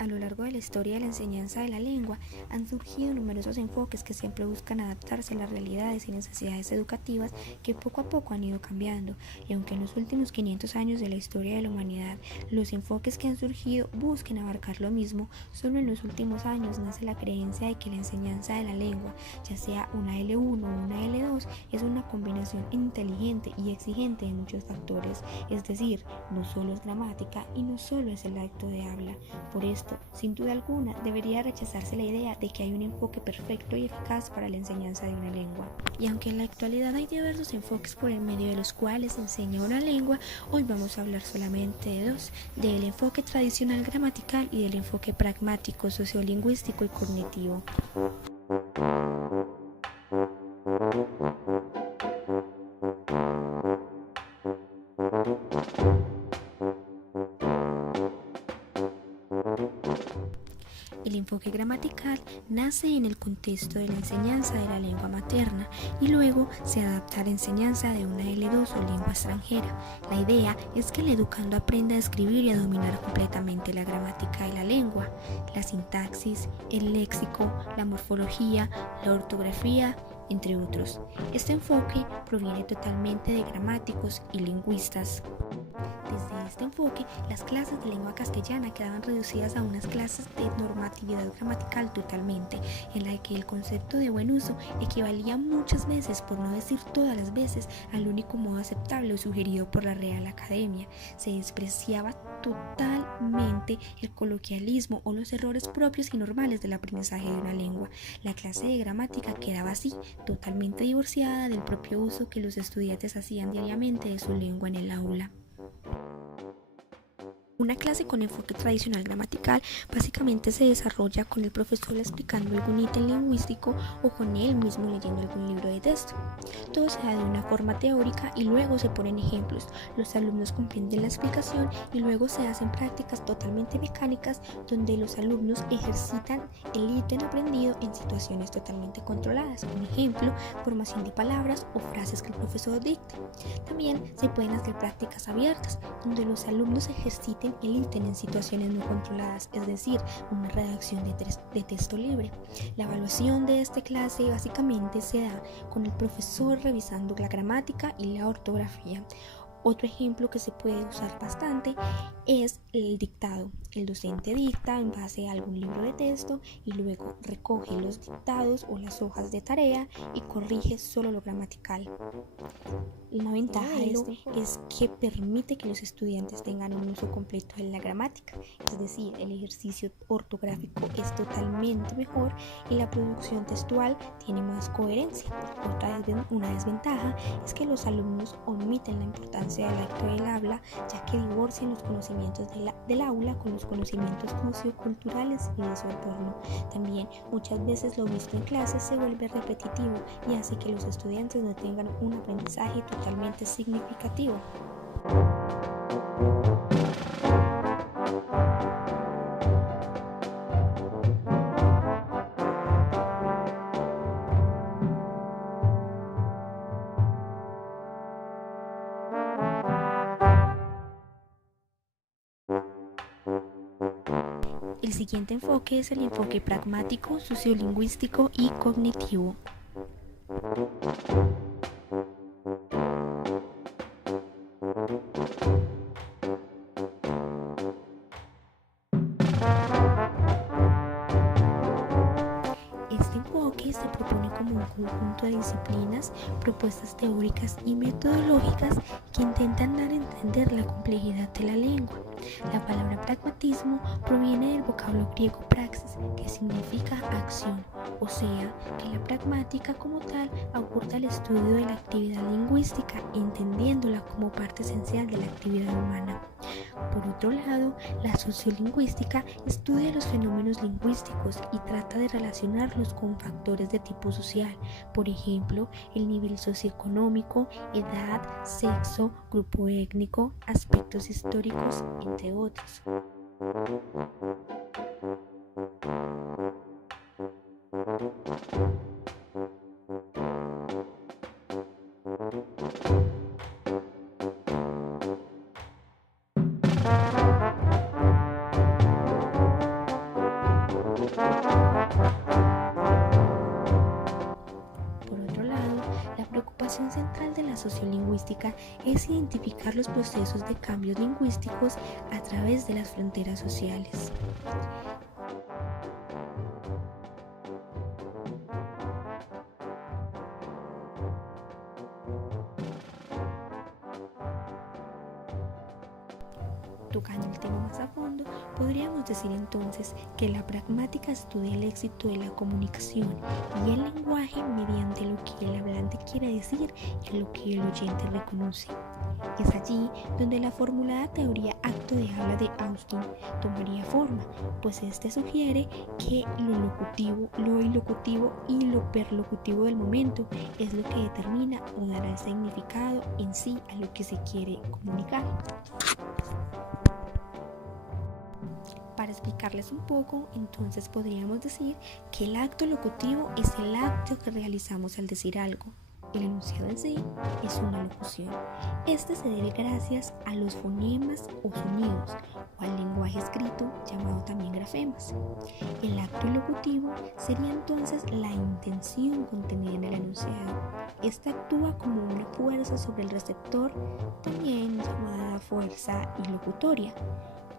A lo largo de la historia de la enseñanza de la lengua han surgido numerosos enfoques que siempre buscan adaptarse a las realidades y necesidades educativas que poco a poco han ido cambiando, y aunque en los últimos 500 años de la historia de la humanidad los enfoques que han surgido busquen abarcar lo mismo, solo en los últimos años nace la creencia de que la enseñanza de la lengua, ya sea una L1 o una L2, es una combinación inteligente y exigente de muchos factores, es decir, no solo es gramática y no solo es el acto de habla. Por esto, sin duda alguna, debería rechazarse la idea de que hay un enfoque perfecto y eficaz para la enseñanza de una lengua. Y aunque en la actualidad hay diversos enfoques por el medio de los cuales se enseña una lengua, hoy vamos a hablar solamente de dos, del enfoque tradicional gramatical y del enfoque pragmático, sociolingüístico y cognitivo. El enfoque gramatical nace en el contexto de la enseñanza de la lengua materna y luego se adapta a la enseñanza de una L2 o lengua extranjera. La idea es que el educando aprenda a escribir y a dominar completamente la gramática de la lengua, la sintaxis, el léxico, la morfología, la ortografía, entre otros. Este enfoque proviene totalmente de gramáticos y lingüistas. Desde este enfoque, las clases de lengua castellana quedaban reducidas a unas clases de normatividad gramatical totalmente, en la que el concepto de buen uso equivalía muchas veces, por no decir todas las veces, al único modo aceptable o sugerido por la Real Academia. Se despreciaba totalmente el coloquialismo o los errores propios y normales del aprendizaje de una lengua. La clase de gramática quedaba así, totalmente divorciada del propio uso que los estudiantes hacían diariamente de su lengua en el aula. Una clase con enfoque tradicional gramatical básicamente se desarrolla con el profesor explicando algún ítem lingüístico o con él mismo leyendo algún libro de texto. Todo se da de una forma teórica y luego se ponen ejemplos. Los alumnos comprenden la explicación y luego se hacen prácticas totalmente mecánicas donde los alumnos ejercitan el ítem aprendido en situaciones totalmente controladas. Por ejemplo, formación de palabras o frases que el profesor dicte. También se pueden hacer prácticas abiertas donde los alumnos ejerciten el ítem en situaciones no controladas, es decir, una redacción de texto libre. La evaluación de esta clase básicamente se da con el profesor revisando la gramática y la ortografía. Otro ejemplo que se puede usar bastante es el dictado. El docente dicta en base a algún libro de texto y luego recoge los dictados o las hojas de tarea y corrige solo lo gramatical. Una ventaja de esto es que permite que los estudiantes tengan un uso completo de la gramática, es decir, el ejercicio ortográfico es totalmente mejor y la producción textual tiene más coherencia. Una desventaja es que los alumnos omiten la importancia del acto del habla, ya que divorcian los conocimientos del aula con los conocimientos socioculturales y de su entorno. También muchas veces lo visto en clases se vuelve repetitivo y hace que los estudiantes no tengan un aprendizaje totalmente significativo. El siguiente enfoque es el enfoque pragmático, sociolingüístico y cognitivo. Este enfoque se propone como un conjunto de disciplinas, propuestas teóricas y metodológicas que intentan dar a entender la complejidad de la lengua. La palabra pragmatismo proviene del vocablo griego praxis, que significa acción, o sea, que la pragmática como tal aborda el estudio de la actividad lingüística, entendiéndola como parte esencial de la actividad humana. Por otro lado, la sociolingüística estudia los fenómenos lingüísticos y trata de relacionarlos con factores de tipo social, por ejemplo, el nivel socioeconómico, edad, sexo, grupo étnico, aspectos históricos, entre otros. función central de la sociolingüística es identificar los procesos de cambios lingüísticos a través de las fronteras sociales. Tocando el tema más a fondo, podríamos decir entonces que la pragmática estudia el éxito de la comunicación y el lenguaje mediante lo que el hablante quiere decir y lo que el oyente reconoce. Es allí donde la formulada teoría acto de habla de Austin tomaría forma, pues este sugiere que lo locutivo, lo ilocutivo y lo perlocutivo del momento es lo que determina o dará el significado en sí a lo que se quiere comunicar. Para explicarles un poco, entonces podríamos decir que el acto locutivo es el acto que realizamos al decir algo. El enunciado en sí es una locución. Este se debe gracias a los fonemas o sonidos o al lenguaje escrito llamado también grafemas. El acto locutivo sería entonces la intención contenida en el enunciado. Esta actúa como una fuerza sobre el receptor, también llamada fuerza ilocutoria,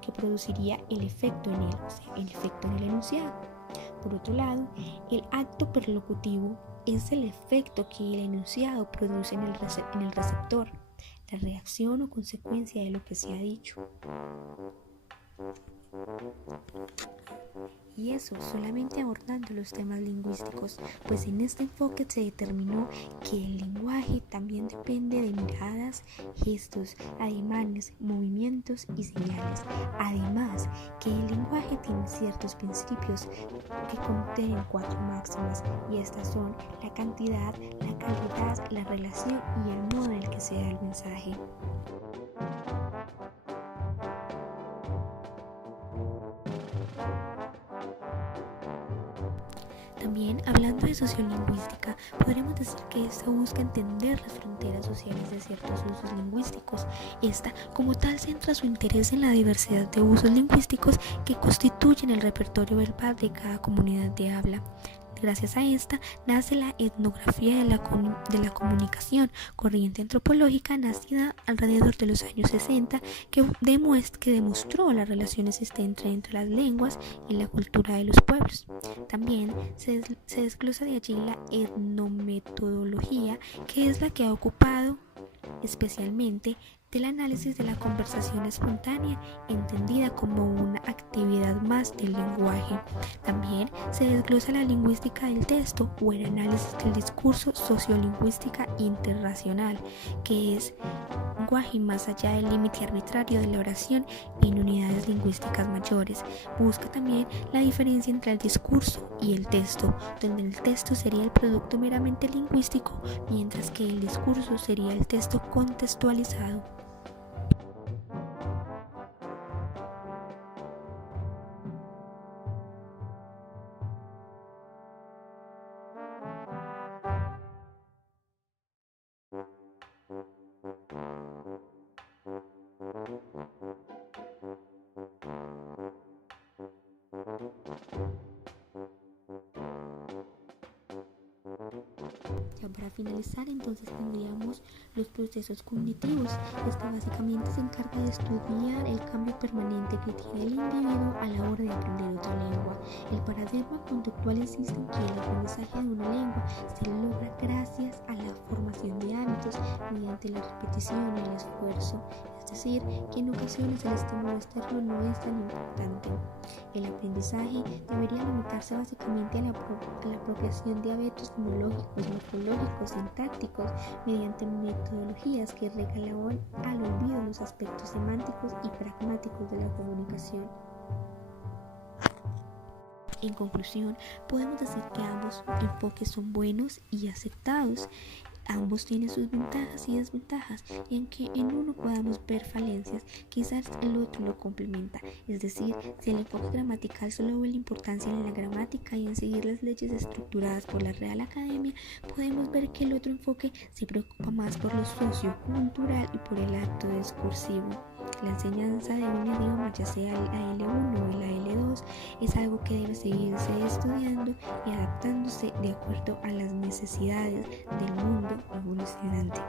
que produciría el efecto en él, o sea, el efecto en el enunciado. Por otro lado, el acto perlocutivo es el efecto que el enunciado produce en el receptor, la reacción o consecuencia de lo que se ha dicho. Y eso solamente abordando los temas lingüísticos, pues en este enfoque se determinó que el lenguaje también depende de miradas, gestos, ademanes, movimientos y señales. Además, que el lenguaje tiene ciertos principios que contienen 4 máximas, y estas son la cantidad, la calidad, la relación y el modo en el que se da el mensaje. También, hablando de sociolingüística, podremos decir que esta busca entender las fronteras sociales de ciertos usos lingüísticos. Esta, como tal, centra su interés en la diversidad de usos lingüísticos que constituyen el repertorio verbal de cada comunidad de habla. Gracias a esta nace la etnografía de la comunicación, corriente antropológica nacida alrededor de los años 60 que demostró la relación existente entre las lenguas y la cultura de los pueblos. También se desglosa de allí la etnometodología, que es la que ha ocupado especialmente del análisis de la conversación espontánea, entendida como una actividad más del lenguaje. También se desglosa la lingüística del texto o el análisis del discurso sociolingüística interracional, que es lenguaje más allá del límite arbitrario de la oración en unidades lingüísticas mayores. Busca también la diferencia entre el discurso y el texto, donde el texto sería el producto meramente lingüístico, mientras que el discurso sería el texto contextualizado. Ya para finalizar, entonces tendríamos los procesos cognitivos. Este básicamente se encarga de estudiar el cambio permanente que tiene el individuo a la hora de aprender otra lengua. El paradigma conductual insiste en que el aprendizaje de una lengua se logra gracias a la formación de hábitos mediante la repetición y el esfuerzo. Es decir, que en ocasiones el estímulo externo no es tan importante. El aprendizaje debería limitarse básicamente a la apropiación de hábitos fonológicos, morfológicos, sintácticos, mediante metodologías que regalaban al olvido los aspectos semánticos y pragmáticos de la comunicación. En conclusión, podemos decir que ambos enfoques son buenos y aceptados. Ambos tienen sus ventajas y desventajas, y aunque en uno podamos ver falencias, quizás el otro lo complementa. Es decir, si el enfoque gramatical solo ve la importancia en la gramática y en seguir las leyes estructuradas por la Real Academia, podemos ver que el otro enfoque se preocupa más por lo sociocultural y por el acto discursivo. La enseñanza de un idioma, ya sea la L1 o la L2, es algo que debe seguirse estudiando y adaptándose de acuerdo a las necesidades del mundo evolucionante.